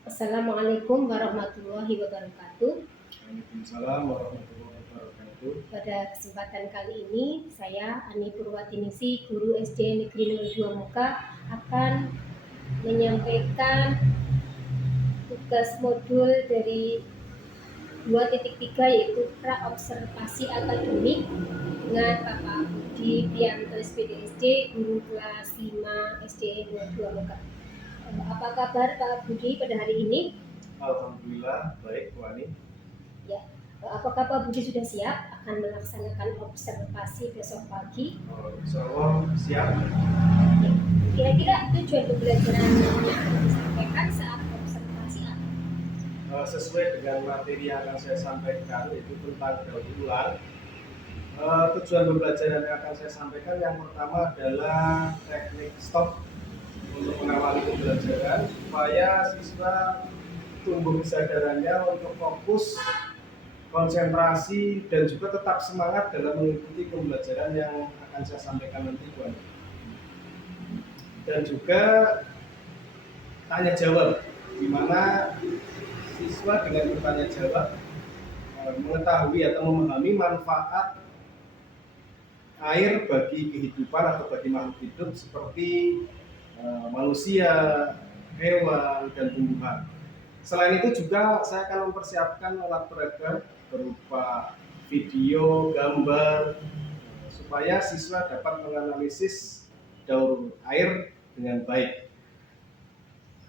Assalamualaikum warahmatullahi wabarakatuh. Waalaikumsalam warahmatullahi wabarakatuh. Pada kesempatan kali ini, saya Ani Purwatinisi, guru SD Negeri 02 Muka, akan menyampaikan tugas modul dari 2.3 yaitu pra-observasi akademik dengan Bapak Budi Prianto SPDSD, guru kelas 5 SD 02 Muka. Apa kabar Pak Budi pada hari ini? Alhamdulillah baik Bu Ani. Ya, apakah Pak Budi sudah siap akan melaksanakan observasi besok pagi? Insya Allah siap. Ya. Kira-kira tujuan pembelajaran yang akan disampaikan saat observasi apa? Sesuai dengan materi yang akan saya sampaikan, yaitu tentang daur ulang. Tujuan pembelajaran yang akan saya sampaikan yang pertama adalah teknik stop untuk mengawali pembelajaran supaya siswa tumbuh kesadarannya untuk fokus, konsentrasi, dan juga tetap semangat dalam mengikuti pembelajaran yang akan saya sampaikan nanti Bu Ani. Dan juga tanya jawab, di mana siswa dengan bertanya jawab mengetahui atau memahami manfaat air bagi kehidupan atau bagi makhluk hidup seperti manusia, hewan, dan tumbuhan. Selain itu juga saya akan mempersiapkan alat peraga berupa video, gambar, supaya siswa dapat menganalisis daur air dengan baik.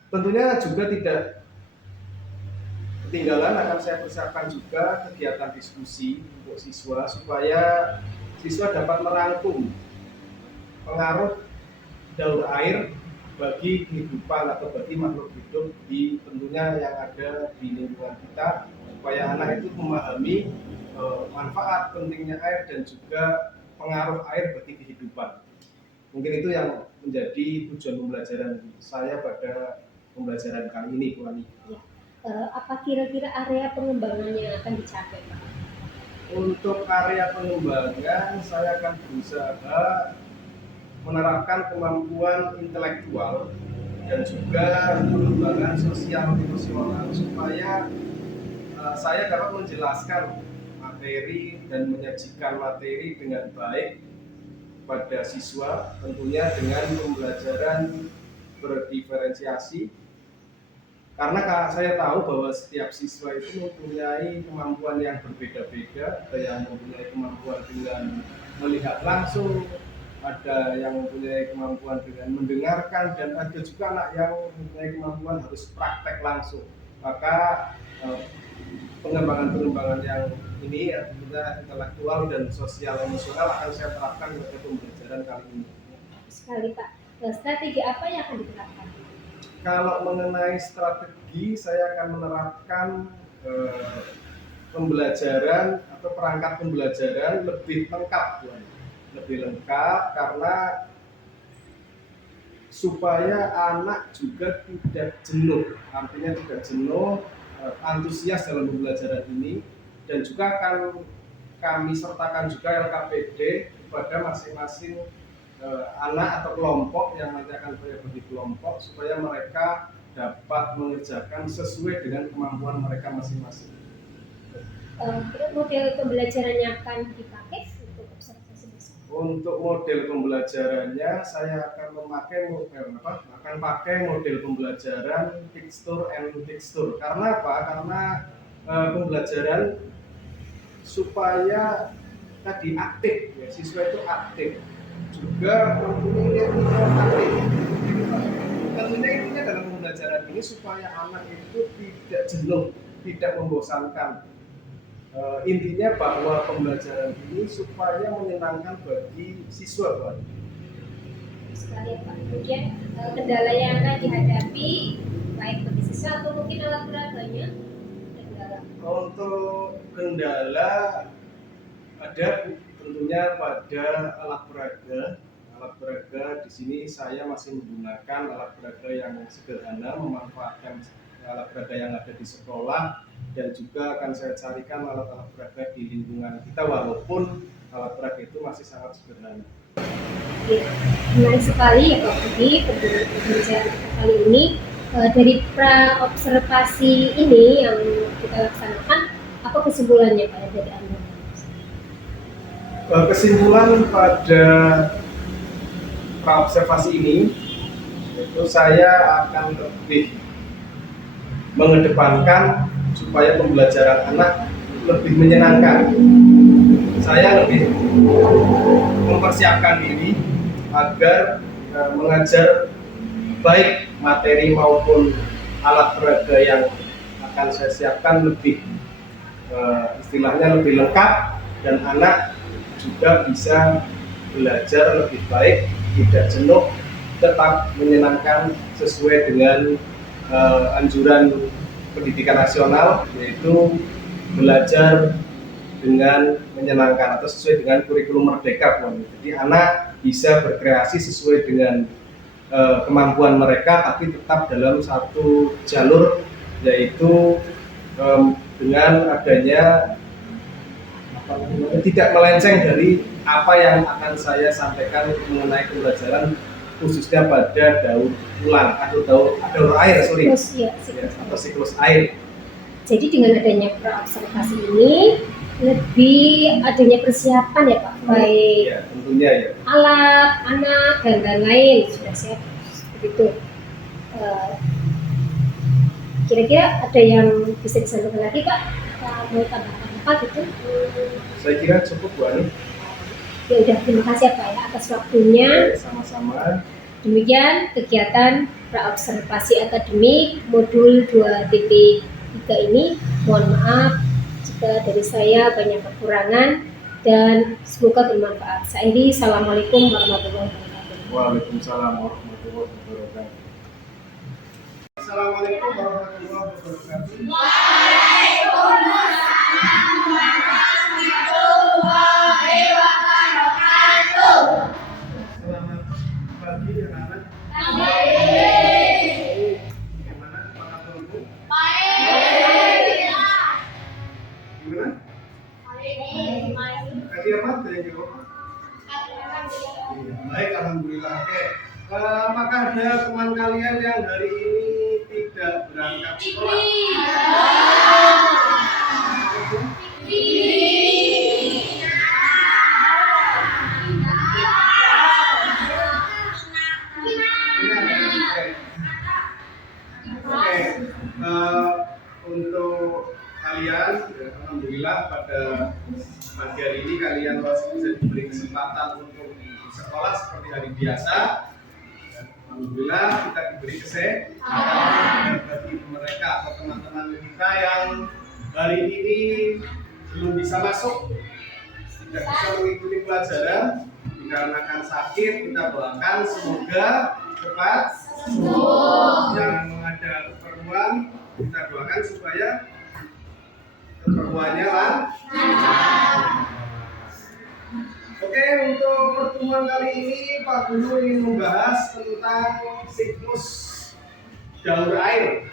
Tentunya juga tidak ketinggalan akan saya persiapkan juga kegiatan diskusi untuk siswa supaya siswa dapat merangkum pengaruh daur air bagi kehidupan atau bagi makhluk hidup di tentunya yang ada di lingkungan kita, supaya anak itu memahami manfaat pentingnya air dan juga pengaruh air bagi kehidupan. Mungkin itu yang menjadi tujuan pembelajaran saya pada pembelajaran kali ini, Bu Ani. Ya. Apa kira-kira area pengembangan yang akan dicapai, Pak? Untuk area pengembangan, saya akan berusaha menerapkan kemampuan intelektual dan juga pengembangan sosial emosional supaya saya dapat menjelaskan materi dan menyajikan materi dengan baik pada siswa, tentunya dengan pembelajaran berdiferensiasi. Karena saya tahu bahwa setiap siswa itu mempunyai kemampuan yang berbeda-beda, ada yang mempunyai kemampuan dengan melihat langsung, ada yang mempunyai kemampuan dengan mendengarkan, dan ada juga anak yang mempunyai kemampuan harus praktek langsung. Maka pengembangan-pengembangan yang ini ya, tentunya intelektual dan sosial emosional akan saya terapkan pada pembelajaran kali ini. Sekali Pak, strategi apa yang akan diterapkan? Kalau mengenai strategi, saya akan menerapkan pembelajaran atau perangkat pembelajaran lebih lengkap, lebih lengkap karena supaya anak juga tidak jenuh, artinya tidak jenuh, antusias dalam pembelajaran ini, dan juga akan kami sertakan juga LKPD kepada masing-masing anak atau kelompok yang nanti akan saya bagi kelompok supaya mereka dapat mengerjakan sesuai dengan kemampuan mereka masing-masing. Model pembelajaran yang akan dipakai untuk observasi besok? Untuk model pembelajarannya saya akan pakai model pembelajaran tekstur and tekstur. Karena apa? Karena pembelajaran supaya tadi aktif, ya, siswa itu aktif, juga mempunyai aktif. Tentunya intinya dalam pembelajaran ini supaya anak itu tidak jenuh, tidak membosankan. Intinya bahwa pembelajaran ini supaya menyenangkan bagi siswa, Pak. Sekali Pak. Kemudian kendala yang akan dihadapi baik bagi siswa atau mungkin alat peraganya? Untuk kendala ada tentunya pada alat peraga. Alat peraga di sini saya masih menggunakan alat peraga yang sederhana, memanfaatkan alat peraga yang ada di sekolah, dan juga akan saya carikan alat-alat peraga di lingkungan kita walaupun alat peraga itu masih sangat sederhana. Ya, menarik sekali ya Pak Budi pembelajaran kali ini. Dari pra observasi ini yang kita laksanakan, apa kesimpulannya Pak dari Anda? Kesimpulan pada pra observasi ini itu saya akan lebih mengedepankan supaya pembelajaran anak lebih menyenangkan. Saya lebih mempersiapkan diri agar mengajar baik materi maupun alat peraga yang akan saya siapkan lebih istilahnya lebih lengkap, dan anak juga bisa belajar lebih baik, tidak jenuh, tetap menyenangkan sesuai dengan anjuran pendidikan nasional, yaitu belajar dengan menyenangkan atau sesuai dengan kurikulum merdeka. Jadi anak bisa berkreasi sesuai dengan kemampuan mereka, tapi tetap dalam satu jalur, yaitu dengan adanya tidak melenceng dari apa yang akan saya sampaikan mengenai pembelajaran, khususnya pada daur ulang atau daur air, atau siklus air. Jadi dengan adanya pra-observasi ini lebih adanya persiapan ya Pak, baik ya, tentunya ya, alat, anak, dan lain-lain sudah siap seperti itu. Kira-kira ada yang bisa disampaikan lagi Pak? Mau tambahkan apa gitu? Saya kira cukup Bu Ani. Ya udah, terima kasih ya Pak ya atas waktunya. Sama-sama. Demikian kegiatan pra-observasi akademik modul 2.3 ini. Mohon maaf jika dari saya banyak kekurangan dan semoga bermanfaat. Saya Indi, Assalamualaikum warahmatullahi wabarakatuh. Waalaikumsalam warahmatullahi wabarakatuh. Assalamualaikum warahmatullahi wabarakatuh. Waalaikumsalam warahmatullahi wabarakatuh. Selamat pagi anak-anak. Gimana Pak Kapolku? Gimana? Tadi apa? Ada yang jawab? Baik, alhamdulillah. Oke. Apakah ada teman kalian yang hari ini tidak berangkat sekolah? Untuk kalian, ya, alhamdulillah pada pagi hari ini kalian masih bisa diberi kesempatan untuk sekolah seperti hari biasa. Alhamdulillah kita diberi kesehatan bagi mereka atau teman-teman kita yang hari ini belum bisa masuk, tidak bisa mengikuti pelajaran dikarenakan sakit. Kita doakan semoga cepat sembuh. Yang ada keperluan kita doakan supaya keperluannya lancar. Oke, untuk pertemuan kali ini Pak Guru ingin membahas tentang siklus daur air.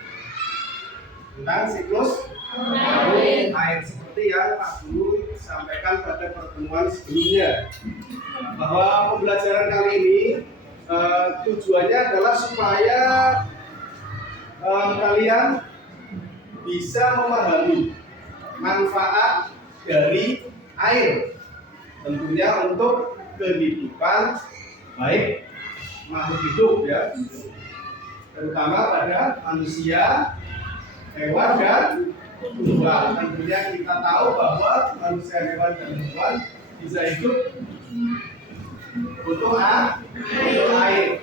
Tentang siklus daur air seperti yang Pak Guru sampaikan pada pertemuan sebelumnya, bahwa pembelajaran kali ini tujuannya adalah supaya kalian bisa memahami manfaat dari air, tentunya untuk kehidupan baik makhluk hidup ya, terutama pada manusia, hewan dan tumbuhan. Tentunya kita tahu bahwa manusia, hewan dan tumbuhan bisa hidup butuh air.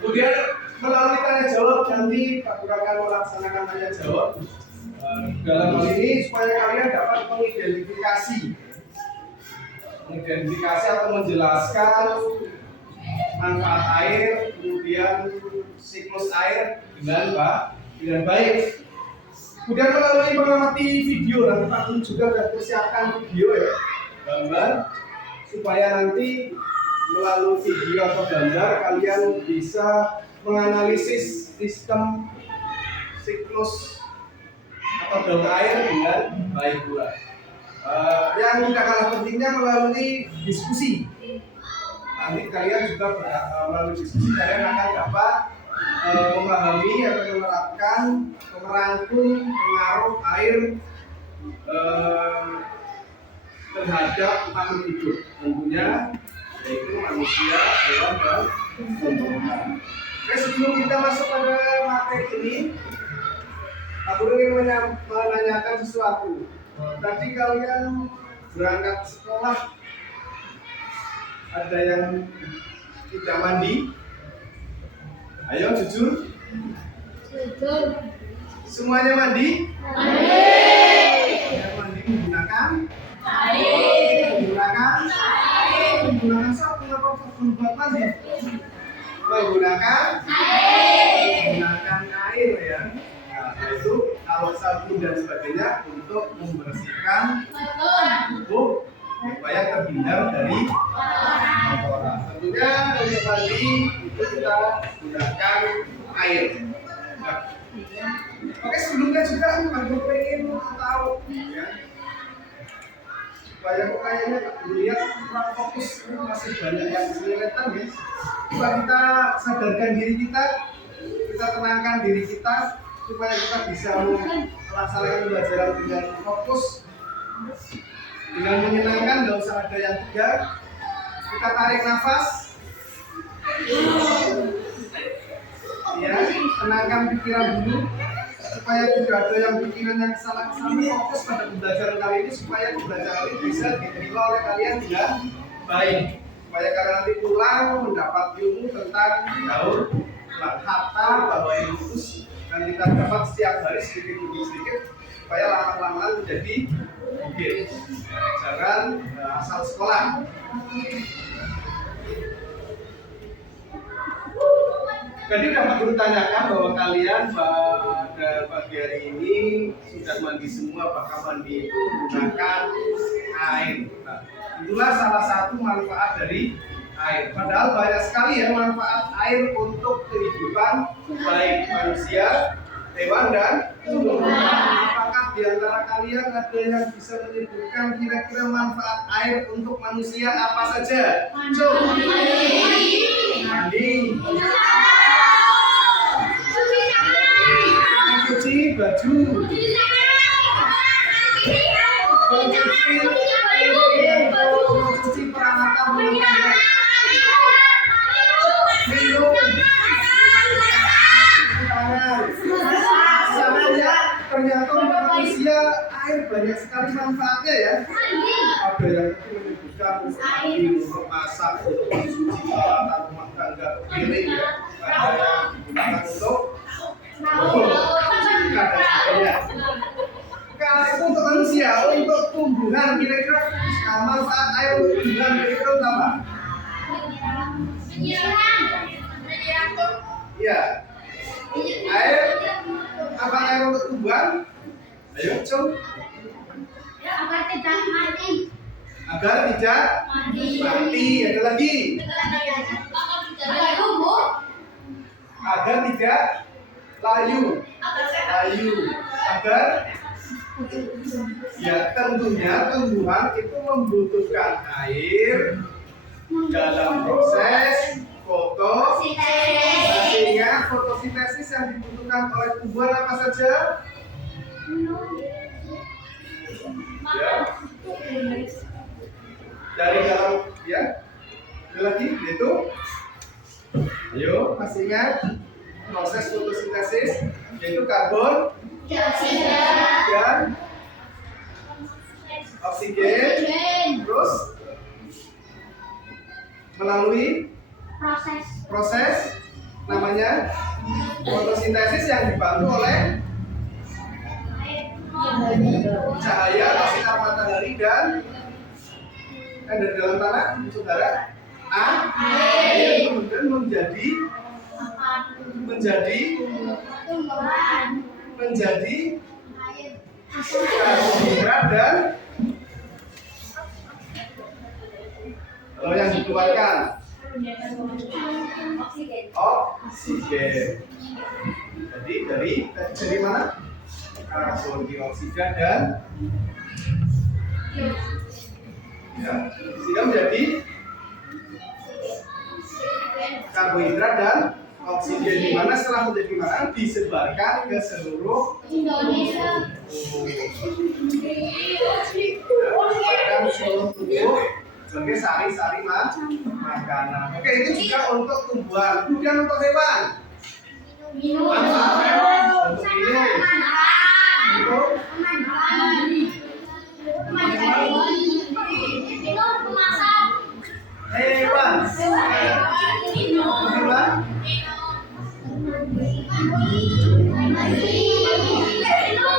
Kemudian melalui tanya jawab nanti Pak Guru akan melaksanakan tanya jawab. Dalam hal ini supaya kalian dapat mengidentifikasi atau menjelaskan manfaat air, kemudian siklus air dengan baik. Kemudian melalui mengamati video, nanti Pak Guru juga sudah persiapkan video ya, gambar, supaya nanti melalui video atau gambar kalian bisa menganalisis sistem siklus atau daur air dengan baik pula. Yang tidak kalah pentingnya melalui diskusi. Nanti kalian juga melalui diskusi kalian akan dapat memahami atau menerapkan, merangkum pengaruh air terhadap makhluk hidup, tentunya yaitu manusia, hewan, dan tumbuhan. Oke, sebelum kita masuk pada materi ini, aku ingin menanyakan sesuatu. Tadi kalian berangkat sekolah, ada yang tidak mandi? Ayo jujur. Jujur. Semuanya mandi? Mandi. Yang mandi menggunakan? Air. Menggunakan? Air. Menggunakan sabun atau sabun buat mandi? Menggunakan? Air. Menggunakan air ya. Nah, itu kalau sabun dan sebagainya untuk membersihkan tubuh supaya terhindar dari kotoran. Tentunya untuk mandi itu kita gunakan air. Nah, oke, sebelumnya juga aku pengen tahu ya, supaya kok kayaknya melihat kurang fokus, masih banyak yang kelihatan ya. Coba kita sadarkan diri kita tenangkan diri kita supaya kita bisa melaksanakan pembelajaran dengan fokus, dengan menyenangkan, nggak usah ada yang tegang. Kita tarik nafas, ya, tenangkan pikiran dulu supaya tidak ada yang pikiran yang salah fokus pada pembelajaran kali ini, supaya pembelajaran ini bisa diterima oleh kalian dengan baik, supaya kalian nanti pulang mendapat ilmu tentang daur ulang kata bahwa ilmu itu yang kita dapat setiap hari sedikit demi sedikit supaya lama-lama menjadi mungkin. Jangan asal sekolah. Jadi dapat bertanyakan bahwa kalian pada pagi hari ini sudah mandi semua, bahkan mandi itu menggunakan air. Nah, itulah salah satu manfaat dari air. Padahal banyak sekali ya manfaat air untuk kehidupan baik manusia, hewan, dan tumbuhan. Apakah di antara kalian ada yang bisa menyebutkan kira-kira manfaat air untuk manusia apa saja? Coba. Mandi. Mencuci baju. Mencuci peralatan rumah tangga. Minum. Ternyata untuk manusia air banyak sekali manfaatnya ya. Ada yang itu menyebutkan untuk mandi, untuk masak, untuk mencuci peralatan rumah tangga, piring ya. Ada yang digunakan untuk dan sebagainya. Kalau itu untuk manusia, untuk tumbuhan kira-kira manfaat air untuk tumbuhan kira-kira apa? Iya. Air apa air untuk tumbuhan? Ayo, cum. Agar tidak mati. Agar tidak mati. Ada lagi. Agar tidak layu. Layu. Agar ya tentunya tumbuhan itu membutuhkan air dalam proses sehingga fotosintesis yang dibutuhkan oleh tumbuhan apa saja? Ya. Dari dalam ya. Ada lagi yaitu ayo masih ingat proses fotosintesis yaitu karbon dan oksigen terus melalui proses namanya fotosintesis yang dibantu oleh cahaya atau sinar matahari dan dari dalam tanah saudara air kemudian menjadi karbohidrat dan kalau yang dikeluarkan oksigen. Jadi dari mana? Karbon dioksida dan ya, sehingga menjadi karbohidrat dan oksigen, di mana setelah menjadi makanan disebarkan ke seluruh Indonesia. disebarkan seluruh tubuh sebagai sari-sari makanan. Oke, itu juga untuk tumbuhan. Kemudian untuk hewan, Minum. untuk minum, untuk hewan, hewan,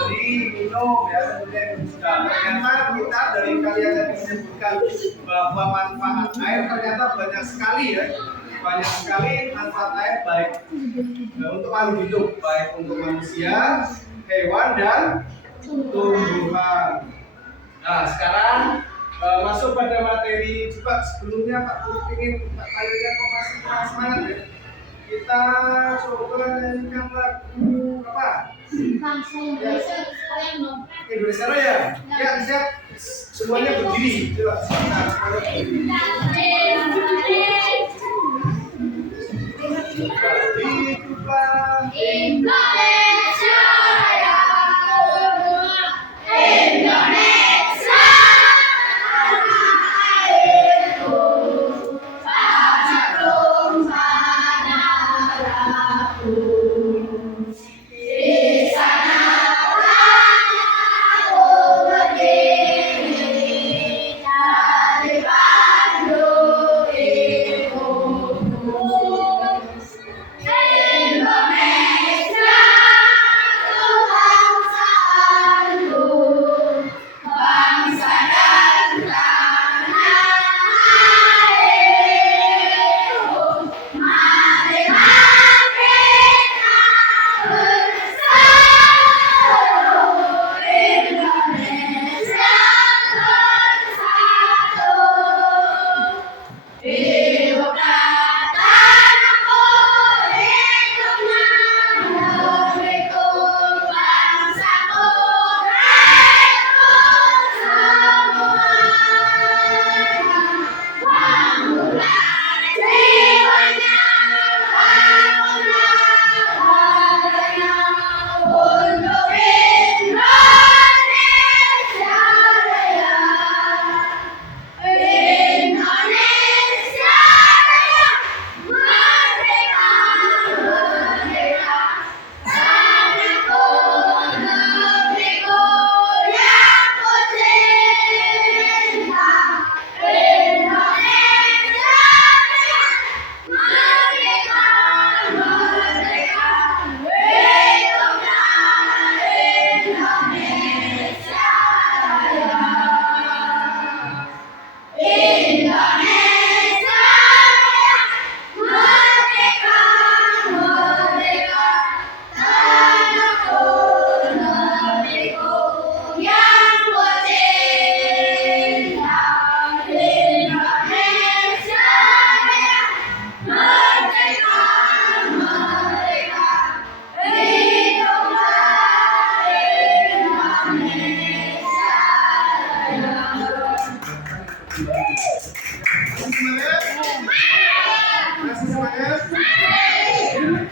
diminum ya. Kemudian juga ternyata kita dari kalian yang disebutkan bahwa manfaat air ternyata banyak sekali ya, banyak sekali manfaat air baik untuk makhluk hidup, baik untuk manusia, hewan dan tumbuhan. Nah sekarang masuk pada materi juga. Sebelumnya Pak Guru ingin kalian kok masih kurang semangat ya. Kita coba nyanyikan lagu apa? Bangsa Indonesia sekalian dong. Indonesia Raya. Ya, siap. Semuanya berdiri. Coba semangat, semuanya berdiri. Hiduplah Indonesia Raya, Indonesia airku, satu darahku. Di sana aku berdiri dari Bandung ibuku. Indonesia kebangsaanku, bangsa dan tanah airku. Mari kita bersatu, Indonesia bersatu. Hiduplah tanahku, hiduplah negeriku, bangsaku, airku semuanya. Bangunlah jiwanya, bangunlah hatinya untuk Indonesia Raya. Indonesia Raya, merdeka, merdeka, tanahku, negeriku yang ku cinta. Indonesia Raya, merdeka, merdeka, hiduplah Indonesia Raya. Indonesia Raya, merdeka, merdeka, tanahku, negeriku yang ku cinta. Indonesia Raya, merdeka, merdeka, hiduplah Indonesia Raya. Masih semangat? Semangat.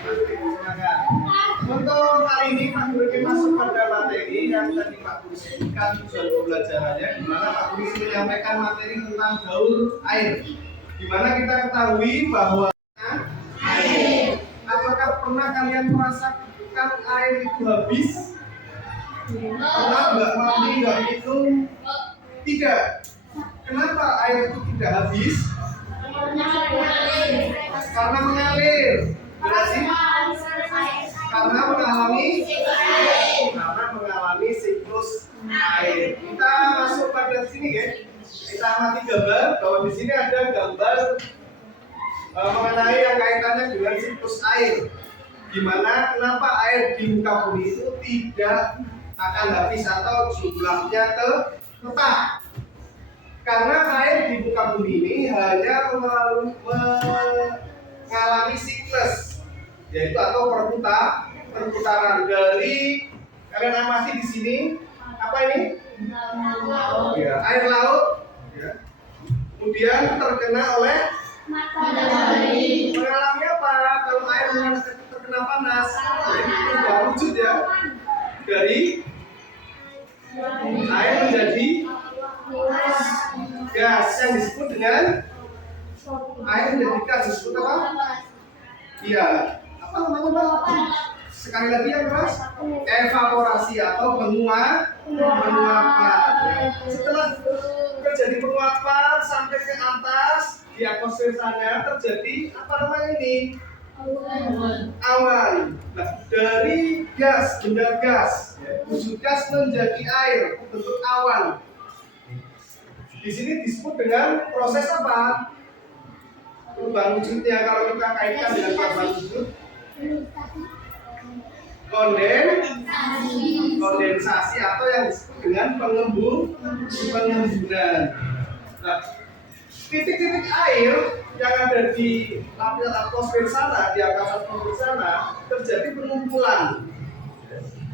Untuk kali ini Pak Guru ingin masuk pada materi yang tadi Pak Guru sebutkan tujuan pembelajarannya, di mana Pak Guru menyampaikan materi tentang gaul air. Di mana kita ketahui bahwa apakah pernah kalian merasakan air itu habis? Pernah nggak mandi, nggak minum? Tidak. Kenapa air itu tidak habis? Karena mengalir. Berarti karena mengalami siklus air. Kita masuk pada sini ya. Kita amati gambar bahwa di sini ada gambar mengenai yang kaitannya dengan siklus air. Gimana kenapa air di muka bumi itu tidak akan habis atau jumlahnya tetap? Karena air di muka bumi ini hanya mengalami siklus, yaitu atau perputaran dari, kalian amati di sini apa ini? Ya, air laut. Ya. Kemudian terkena oleh Matahari. mengalami apa? Kalau air terkena panas, berubah wujud ya, dari air menjadi gas yang disebut dengan air menjadi gas disebut apa? Iya, apa namanya Mbak? Sekali lagi yang keras, evaporasi atau penguapan. Setelah terjadi penguapan sampai ke atas di atmosfer sana terjadi apa namanya ini? Awan. Nah, dari gas, benda gas, wujud gas menjadi air, bentuk awan. Di sini disebut dengan proses apa? Perubahan wujudnya kalau kita kaitkan dengan perubahan wujud, kondensasi atau yang disebut dengan pengembunan. Nah, titik-titik air yang ada di lapisan atmosfer sana, di atas atmosfer sana terjadi pengumpulan,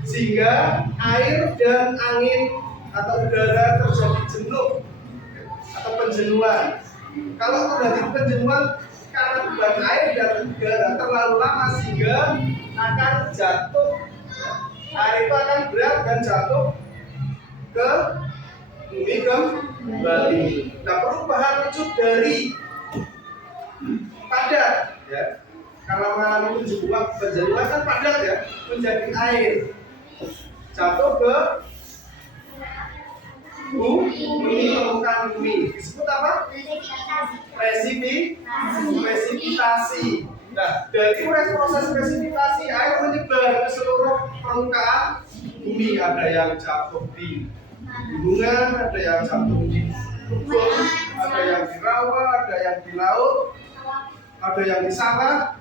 sehingga air dan angin atau udara terjadi jenuh atau penjenuhan. Kalau terjadi penjenuhan karena beban air dan udara terlalu lama sehingga akan jatuh, air itu akan berat dan jatuh ke bumi kembali. Nah, perubahan wujud dari padat ya, kalau mengalami penjenuhan kan padat ya, menjadi air, jatuh ke bumi, permukaan bumi, disebut apa? Presipitasi. Nah, dari proses presipitasi air menyebar ke seluruh permukaan bumi. Ada yang jatuh di gunungan, ada yang jatuh di kebun, ada yang di rawa, ada yang di laut, ada yang di sawah.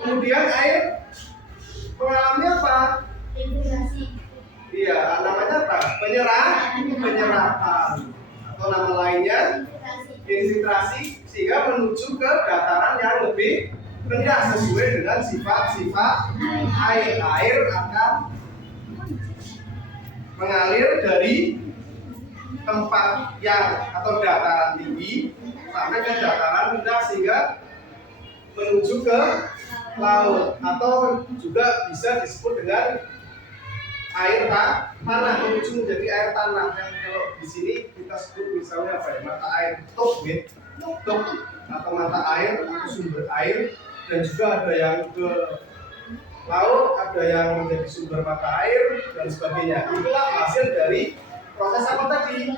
Kemudian air mengalami apa? Iya, namanya apa? Penyerapan atau nama lainnya infiltrasi, sehingga menuju ke dataran yang lebih rendah sesuai dengan sifat-sifat air. Air akan mengalir dari tempat yang atau dataran tinggi sampai ke dataran rendah sehingga menuju ke laut, atau juga bisa disebut dengan air tanah, menuju menjadi air tanah. Yang kalau di sini kita sebut misalnya apa ya, mata air tuk atau mata air atau sumber air, dan juga ada yang ke laut, ada yang menjadi sumber mata air dan sebagainya. Itulah hasil dari proses apa tadi?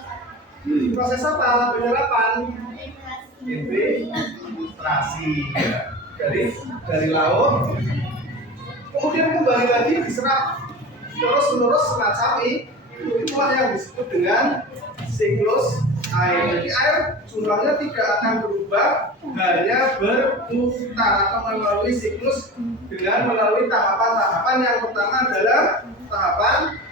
Proses apa? Penyerapan, infiltrasi ya. Dari laut, kemudian kembali lagi diserap terus-menerus semacam itulah yang disebut dengan siklus air. Jadi air jumlahnya tidak akan berubah, hanya berputar atau melalui siklus dengan melalui tahapan-tahapan. Yang pertama adalah tahapan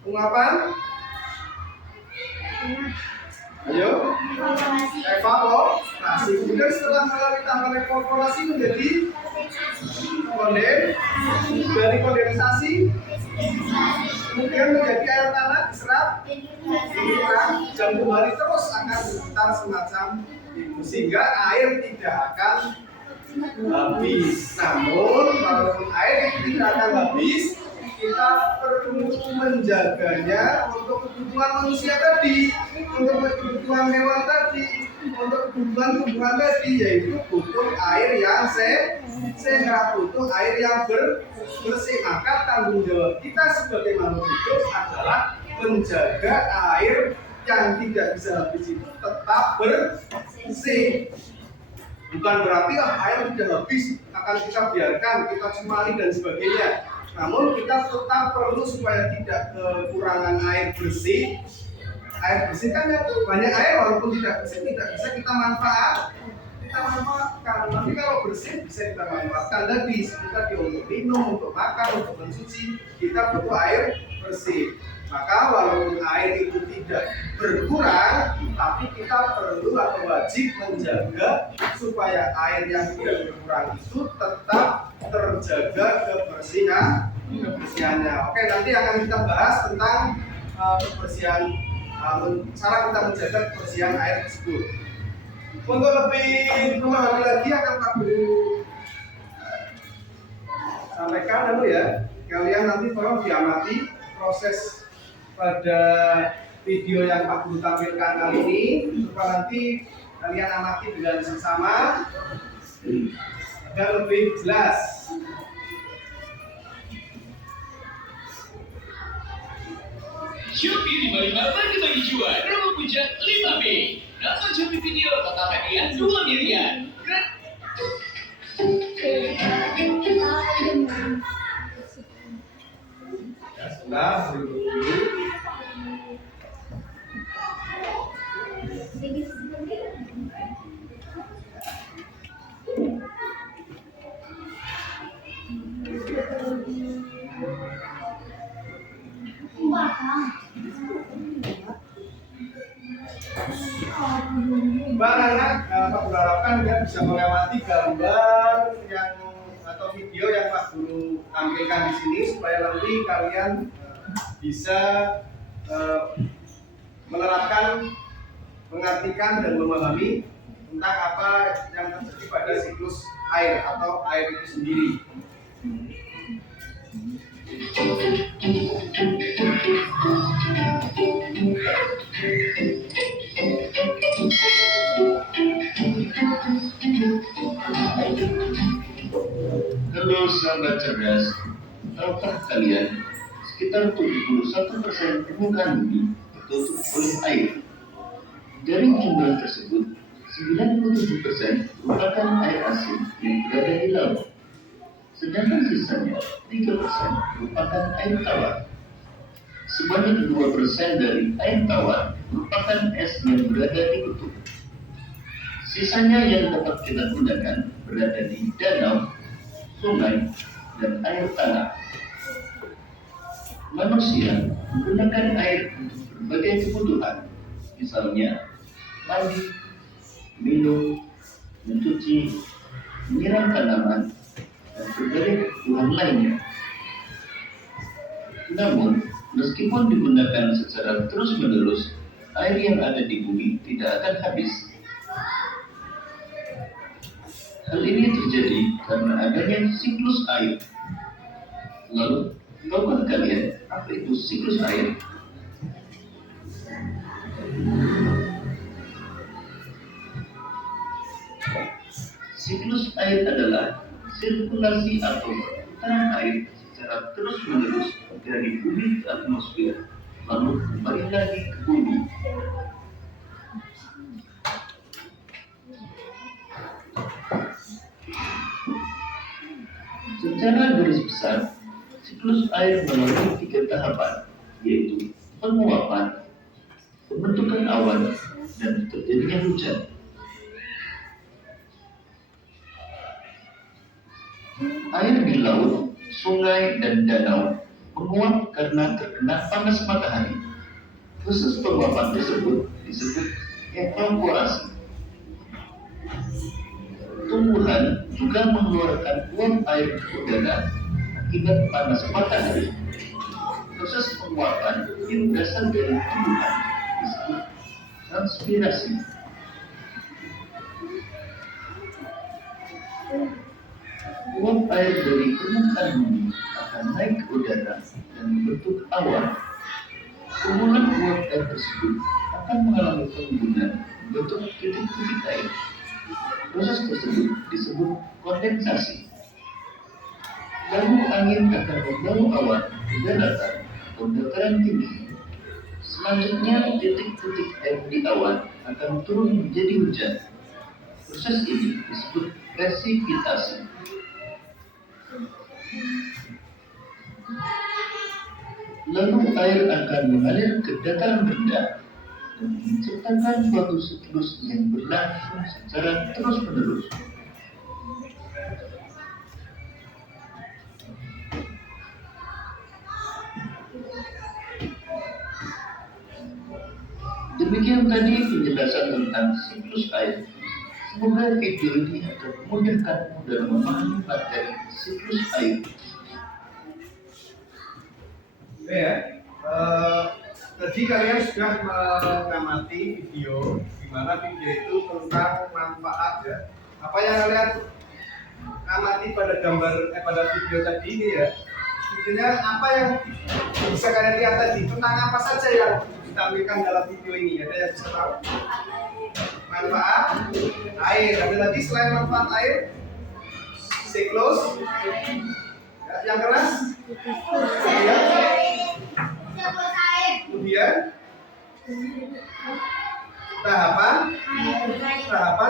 penguapan, ayo, evaporasi. Kemudian setelah melalui tahapan evaporasi menjadi dari kondensasi, kemudian menjadi air tanah diserap, dan kembali terus akan berputar semacam itu, sehingga air tidak akan habis. Namun walaupun air tidak akan habis, kita perlu menjaganya untuk kebutuhan manusia tadi, untuk kebutuhan hewan tadi, untuk kebutuhan tumbuhan tadi, yaitu butuh air yang sehat, butuh air yang bersih. Maka tanggung jawab kita sebagai makhluk hidup adalah menjaga air yang tidak bisa habis itu tetap bersih. Bukan berarti air tidak habis akan kita biarkan, kita cemari dan sebagainya. Namun kita tetap perlu supaya tidak kekurangan air bersih. Air bersih kan yang banyak air walaupun tidak bersih tidak bisa kita manfaatkan. Tapi kalau bersih bisa kita manfaatkan tadi, kita untuk minum, untuk makan, untuk mencuci, kita butuh air bersih. Maka walaupun air itu tidak berkurang, tapi kita perlu atau wajib menjaga supaya air yang tidak berkurang itu tetap terjaga kebersihannya. Oke, nanti akan kita bahas tentang kebersihan, cara kita menjaga kebersihan air tersebut. Untuk lebih memahami lagi akan Pak Guru sampaikan dulu ya. Kalian nanti tolong diamati proses pada video yang Pak Guru tampilkan kali ini supaya nanti kalian amati dengan seksama agar lebih jelas. Shopee 55 bagi-bagi cuan promo puncak 5 Mei. Dapat Shopee video total hadiah 2 miliar. Ya, sebentar, dulu. Bang anak, Pak Guru harapkan dia bisa melewati gambar yang atau video yang Pak Guru tampilkan di sini supaya nanti kalian bisa menerapkan, mengartikan dan memahami tentang apa yang terjadi pada siklus air atau air itu sendiri. Halo sahabat cerdas, tahukah kalian sekitar 71% permukaan bumi tertutup oleh air. Dari jumlah tersebut, 97% merupakan air asin yang berada di laut, sedangkan sisanya 3% merupakan air tawar. Sebanyak 2% dari air tawar merupakan es yang berada di kutub. Sisanya yang dapat kita gunakan berada di danau, sungai, dan air tanah. Manusia menggunakan air untuk berbagai kebutuhan, misalnya mandi, minum, mencuci, menyiram tanaman, dan berbagai kebutuhan lainnya. Namun, meskipun digunakan secara terus-menerus, air yang ada di bumi tidak akan habis. Hal ini terjadi karena adanya siklus air. Lalu, tahukah kalian apa itu siklus air? Siklus air adalah sirkulasi atau perputaran air secara terus-menerus dari bumi ke atmosfer, lalu kembali lagi ke bumi. Secara garis besar, siklus air melalui 3 tahapan, yaitu penguapan, pembentukan awan, dan terjadinya hujan. Air di laut, sungai, dan danau menguap karena terkena panas matahari. Proses penguapan tersebut disebut evaporasi. Tumbuhan juga mengeluarkan uap air ke udara akibat panas matahari. Proses penguapan yang berasal dari tumbuhan disebut transpirasi. Uap air dari permukaan bumi akan naik ke udara dan membentuk awan. Kumpulan uap air tersebut akan mengalami penimbunan membentuk titik-titik air. Proses tersebut disebut kondensasi. Lalu angin akan membawa awan ke daratan atau dataran tinggi. Selanjutnya, titik-titik air di awan akan turun menjadi hujan. Proses ini disebut presipitasi. Lalu air akan mengalir ke dataran rendah dan menciptakan suatu siklus yang berlangsung secara terus-menerus. Demikian tadi penjelasan tentang siklus air. Semoga video ini akan memudahkan dalam memahami materi siklus air. Oke ya, Tadi kalian sudah mengamati video, di mana video itu tentang manfaat ya. Apa yang kalian amati pada pada video tadi ini ya? Intinya apa yang bisa kalian lihat tadi? Tentang apa saja yang ditampilkan dalam video ini? Ada yang bisa tahu? Manfaat air. Ada lagi selain manfaat air? Siklus. Ya, yang keras? Kemudian tahapan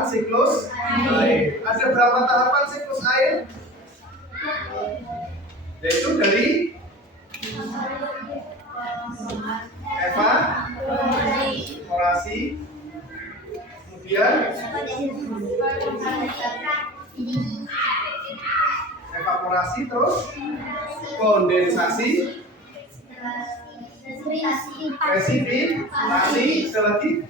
siklus air. Ada berapa tahapan siklus air? Yaitu dari evaporasi, kemudian evaporasi, terus kondensasi, presipitasi, ada lagi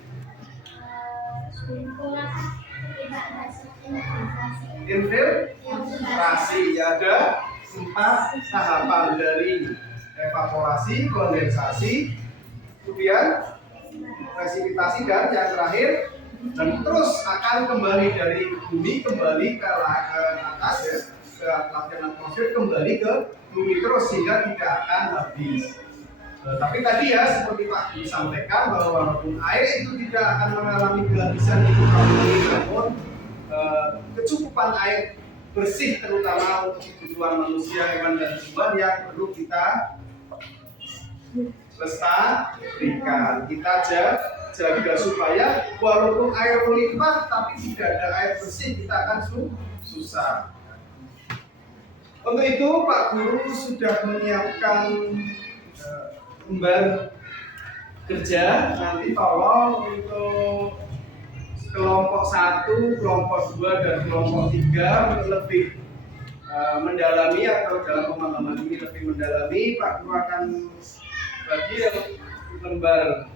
infiltrasi. Ada 4 tahapan dari evaporasi, kondensasi, kemudian presipitasi, dan yang terakhir, dan terus akan kembali dari bumi kembali ke atas ya, ke lapisan atmosfer, kembali ke bumi terus sehingga tidak akan habis. Tapi tadi ya seperti Pak Guru sampaikan bahwa walaupun air itu tidak akan mengalami kehabisan itu namun kecukupan air bersih terutama untuk kebutuhan manusia, hewan dan tumbuhan yang perlu kita lestarikan. Kita jaga supaya walaupun air melimpah tapi tidak ada air bersih, kita akan susah. Untuk itu Pak Guru sudah menyiapkan lembar kerja. Nanti tolong untuk kelompok 1, kelompok 2, dan kelompok 3 untuk lebih mendalami atau dalam pemahaman ini lebih mendalami, Pak Guru akan bagi lembar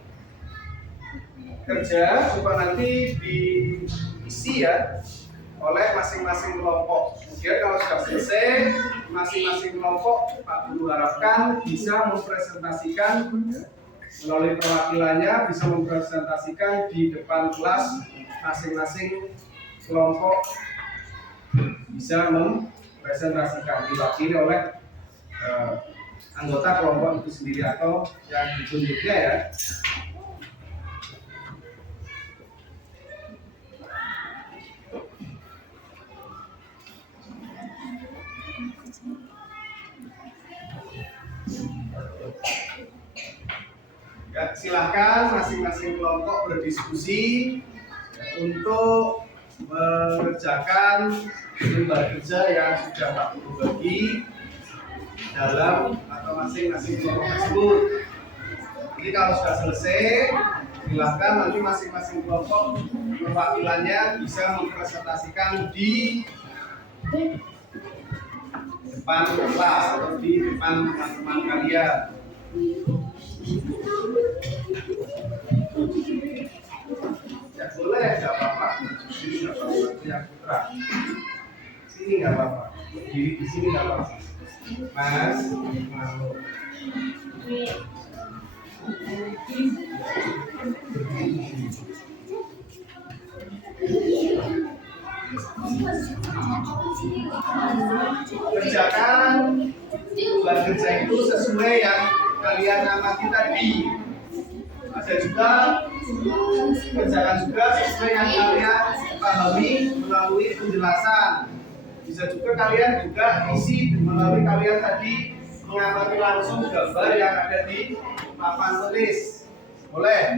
kerja supaya nanti diisi ya oleh masing-masing kelompok. Kemudian kalau sudah selesai, masing-masing kelompok Pak Guru harapkan bisa mempresentasikan melalui perwakilannya, bisa mempresentasikan di depan kelas masing-masing kelompok, bisa mempresentasikan diwakili oleh anggota kelompok itu sendiri atau yang ditunjuknya ya. Ya, silahkan masing-masing kelompok berdiskusi untuk mengerjakan lembar kerja yang sudah Pak Guru bagi dalam atau masing-masing kelompok tersebut. Jadi kalau sudah selesai, silahkan nanti masing-masing kelompok perwakilannya bisa mempresentasikan di depan kelas atau di depan teman-teman kalian. Ya boleh, nggak apa-apa. Sini nggak apa-apa. Itu yang putra. Sini nggak apa-apa. Diri di sini nggak apa-apa. Mas, mau. Kerjakan lembar kerja itu sesuai yang kalian amati tadi. Ada juga kerjakan juga sesuai yang kalian pahami melalui penjelasan. Bisa juga kalian juga isi melalui kalian tadi mengamati langsung gambar yang ada di papan tulis. Boleh?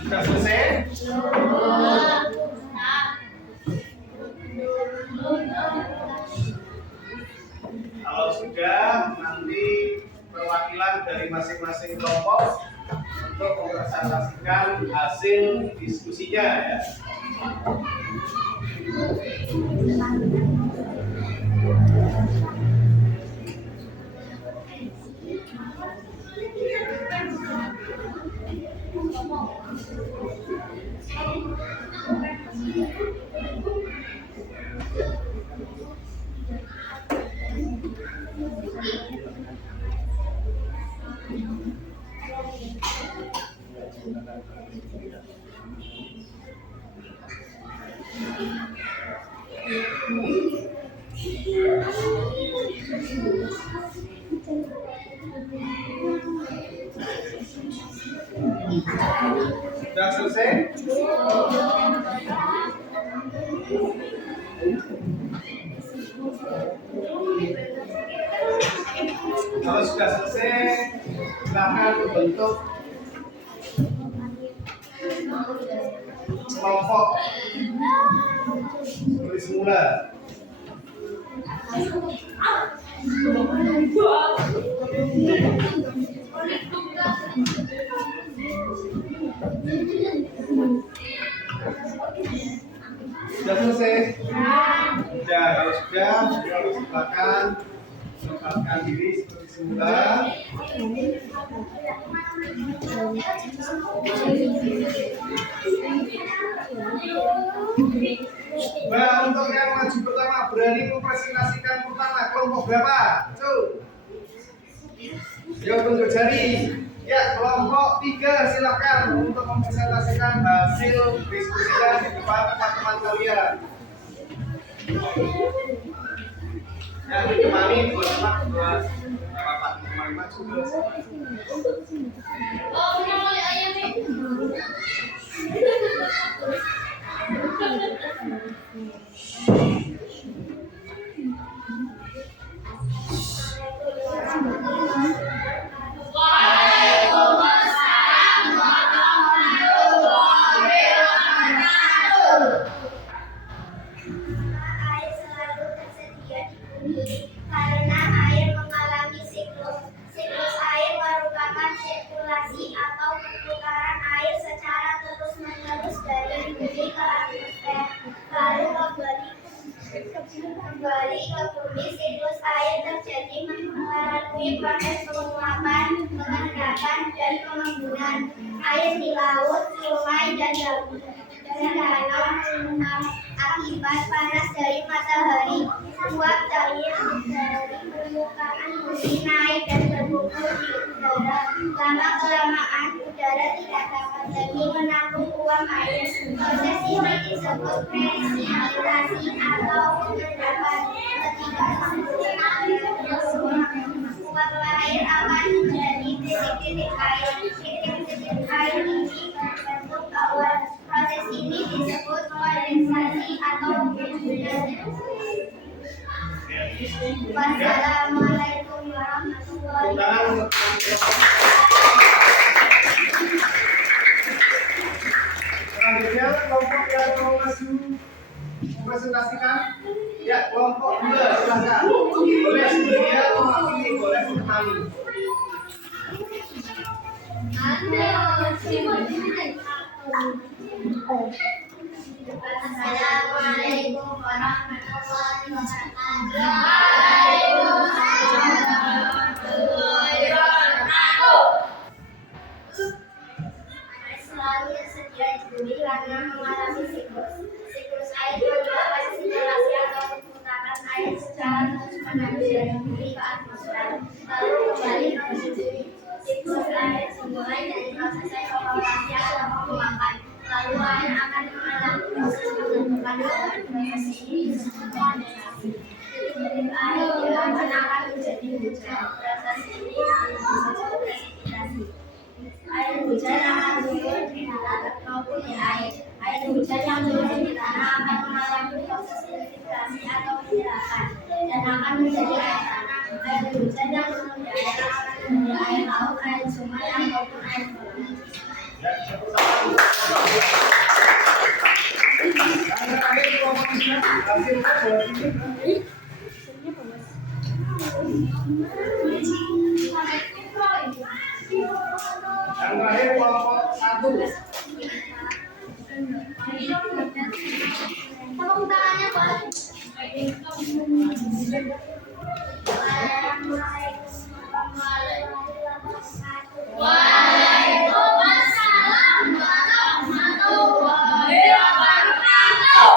Sudah selesai? Kalau sudah, nanti perwakilan dari masing-masing kelompok untuk mempresentasikan hasil diskusinya ya. Sudah selesai? Kalau sudah selesai, silakan membentuk kelompok seperti semula. Sudah selesai? Sudah, kalau sudah, silakan menempatkan diri seperti semula. Nah, untuk yang maju pertama, berani mempresentasikan pertama kelompok berapa? Tuh. Yuk tunjuk jari. Ya, kelompok 3 silakan untuk mempresentasikan hasil diskusinya di depan teman-teman kalian. Yang ditemani dua teman, dua bapak ditemani maju ke Air selalu tersedia di bumi karena air mengalami siklus. Siklus air merupakan sirkulasi atau pertukaran air secara terus-menerus dari bumi ke atmosfer, lalu kembali ke bumi. Siklus air terjadi melalui proses penguapan, pengendapan, dan pengembunan air di laut, sungai, dan danau akibat panas dari matahari. Uap cair dari permukaan bumi naik dan berkumpul di udara. Lama-kelamaan udara tidak dapat lagi menampung uap air. Proses ini disebut presipitasi atau pengendapan. Ketika uap air akan menjadi titik-titik air. Titik-titik air ini berbentuk awan. Proses ini disebut kondensasi atau penguapan. Wassalamualaikum warahmatullahi wabarakatuh. Selanjutnya kelompok yang mau maju mempresentasikan, ya kelompok 2 silakan. Boleh sendirian, mewakili, boleh menemani. Assalamualaikum warahmatullahi wabarakatuh. Selalu sedia di bumi karena mengalami siklus air merupakan simulasi atau perputaran air secara terus-menerus dari bumi ke atmosfer, lalu kembali ke bumi. Siklus air dimulai dari proses evaporasi atau penguapan, lalu air akan mengalami proses pembentukan dan proses ini disebut kondensasi. Titik-titik air diakan akan menjadi hujan. Proses ini disebut presipitasi. Air hujan akan turun di darat maupun di air. Air hujan yang turun di tanah akan mengalami proses filtrasi atau penyerapan dan akan menjadi air tanah. Air hujan yang turun di air akan menjadi air laut, air sungai ataupun air kolam. Yang terakhir kelompok 3 hasilnya buat ini. Yang terakhir kelompok 1. Tepuk tangannya, Pak. Waalaikumsalam warahmatullahi wabarakatuh.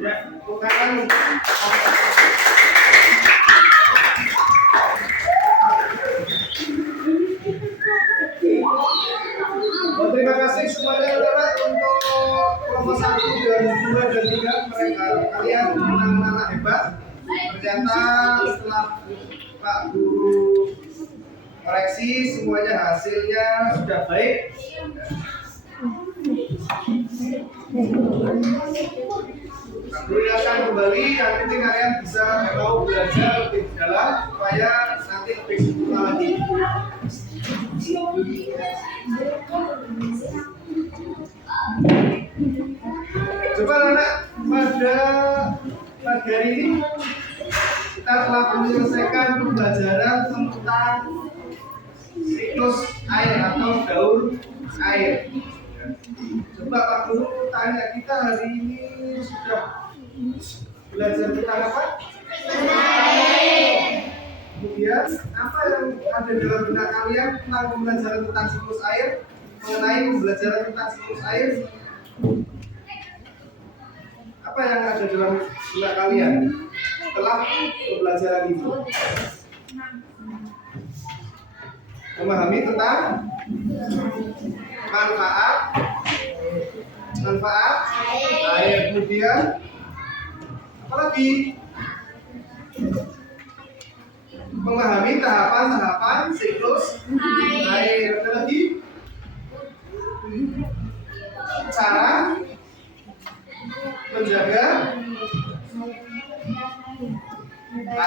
Ya, bukan. Terima kasih semuanya anak untuk kelompok 1 dan 2 dan 3. Mereka kalian anak-anak hebat. Ternyata setelah Pak Guru koreksi semuanya hasilnya sudah baik. Pak Guru akan kembali, yang penting kalian bisa mau belajar lebih dalam supaya nanti lebih sempurna lagi. Coba anak pada pagi hari ini kita telah menyelesaikan pembelajaran tentang siklus air atau daur air. Coba Pak Guru tanya kita hari ini sudah belajar tentang apa? Kemudian apa yang ada dalam benak kalian tentang pembelajaran tentang siklus air, mengenai pembelajaran tentang siklus air? Apa yang ada dalam benak kalian setelah pembelajaran itu? Memahami tentang manfaat air, kemudian apa lagi? Memahami tahapan-tahapan siklus air. Ada lagi? Cara menjaga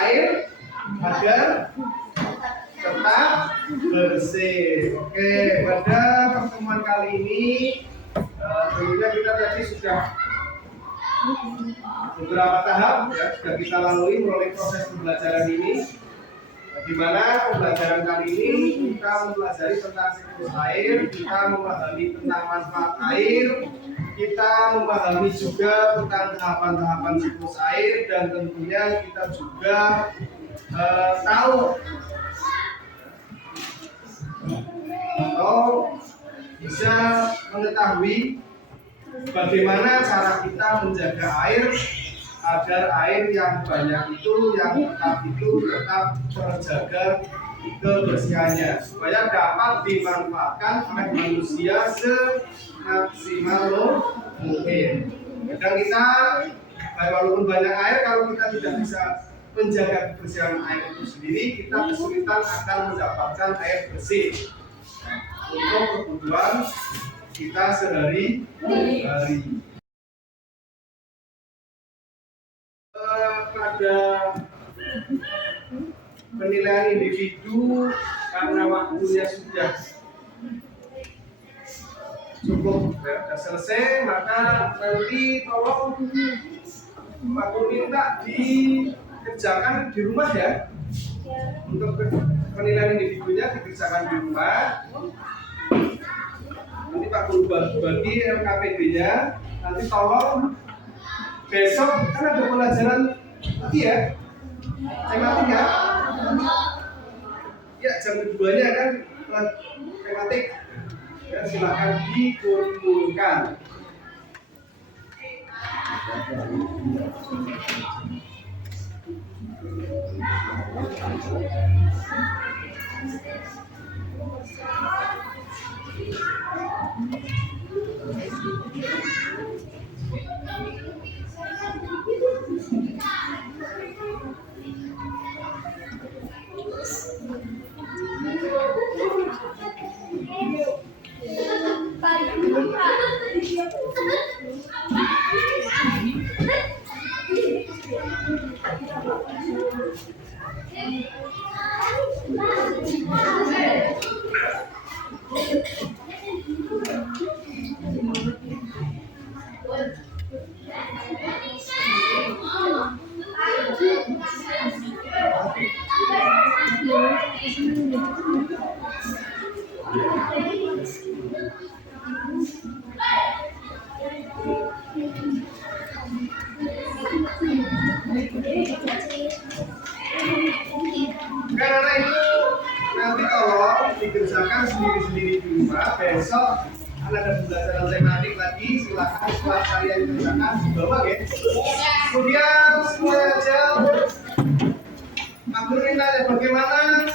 air agar tetap bersih. Oke, pada pertemuan kali ini tentunya kita tadi sudah beberapa tahap ya, sudah kita lalui melalui proses pembelajaran ini. Di mana pembelajaran kali ini kita mempelajari tentang siklus air, kita memahami tentang manfaat air, kita memahami juga tentang tahapan-tahapan siklus air, dan tentunya kita juga tahu atau bisa mengetahui bagaimana cara kita menjaga air agar air yang banyak itu, yang tetap terjaga kebersihannya supaya dapat dimanfaatkan oleh manusia semaksimal mungkin. Kadang kita walaupun banyak air, kalau kita tidak bisa menjaga kebersihan air itu sendiri, kita kesulitan akan mendapatkan air bersih untuk kebutuhan kita sehari-hari. Pada penilaian individu, karena waktunya sudah cukup, sudah selesai, maka nanti tolong aku minta dikerjakan di rumah ya. Untuk penilaian individunya dikerjakan di rumah. Nanti Pak Guru bagi LKPD-nya. Nanti tolong besok kan ada pelajaran lagi ya, tematik ya. Ya jam keduanya kan tematik. Ya, silakan dikumpulkan. Karena itu nanti tolong dikerjakan sendiri-sendiri di rumah. Besok ada pembelajaran tematik lagi, silakan setelah kalian kerjakan dibawa ya. Kemudian semuanya aja aku minta ya, bagaimana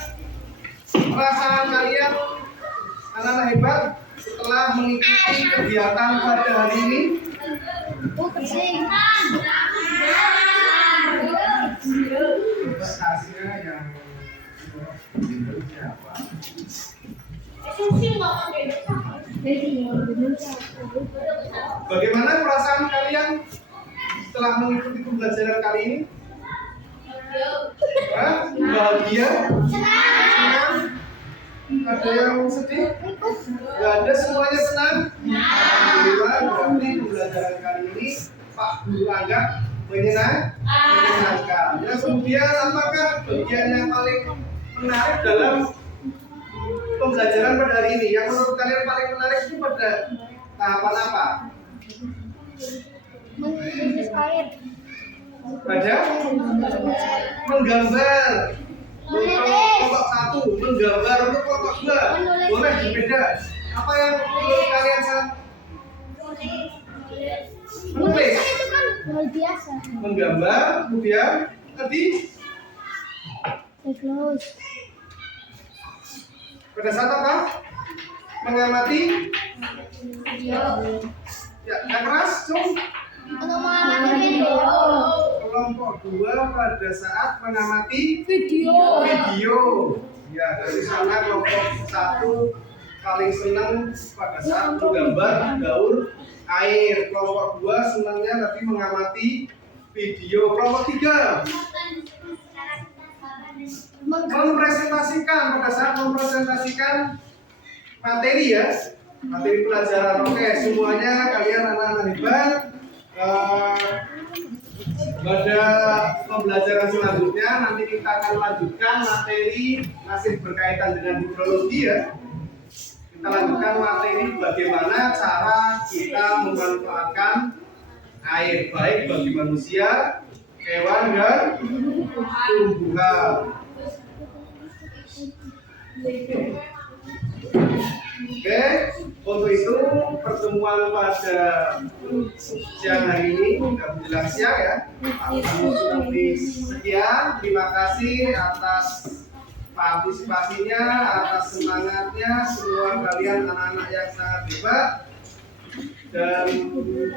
perasaan kalian anak-anak hebat setelah mengikuti kegiatan pada hari ini? Hasilnya yang siapa? Bagaimana perasaan kalian setelah mengikuti pembelajaran kali ini? Bahagia? Senang? Ada yang sedih? Gak ada, semuanya senang? Alhamdulillah, berarti pembelajaran kali ini Pak Guru anggap menyenangkan. Ya, kemudian apakah bagian yang paling menarik dalam pembelajaran pada hari ini? Yang menurut kalian paling menarik itu pada tahapan apa? Menulis air. Pada menggambar. Untuk kelompok 1 menggambar, untuk kelompok 2 boleh berbeda. Apa yang menurut kalian menulis? Itu kan luar biasa. Menggambar, kemudian tadi Close. pada saat apa? Mengamati. Ya, yang keras, cung. Untuk mengamati video. Kelompok 2 pada saat mengamati Video. Ya, dari sana kelompok 1 paling senang pada saat menggambar daur air. Kelompok 2 senangnya tapi mengamati video. Kelompok 3 mempresentasikan, pada saat mempresentasikan materi ya, materi pelajaran. Oke, semuanya kalian anak-anak hebat. Pada pembelajaran selanjutnya nanti kita akan lanjutkan materi masih berkaitan dengan hidrologi ya. Kita lanjutkan materi bagaimana cara kita memanfaatkan air baik bagi manusia, hewan dan tumbuhan. Oke, untuk itu pertemuan pada siang hari ini sudah menjelang siang ya. Sekian, terima kasih atas partisipasinya, atas semangatnya semua kalian anak-anak yang sangat hebat. Dan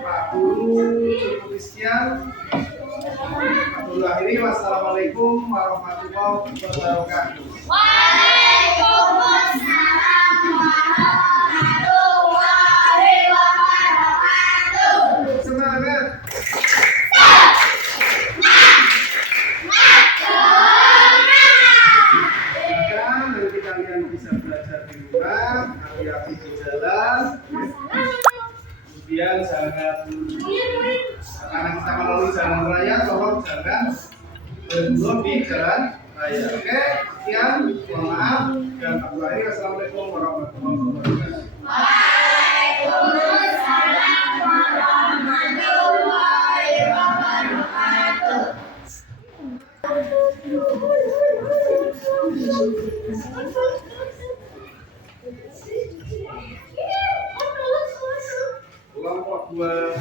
Pak Guru cukup sekian. Pak Guru akhiri, wassalamualaikum warahmatullahi wabarakatuh. Semangat. Nanti kalian bisa belajar di rumah, hati-hati di jalan. Kemudian jangan, karena kita melalui jalan raya, tolong jangan berbelok di jalan raya. Oke, sekian, mohon maaf dan assalamualaikum warahmatullahi wabarakatuh. Kelompok 2.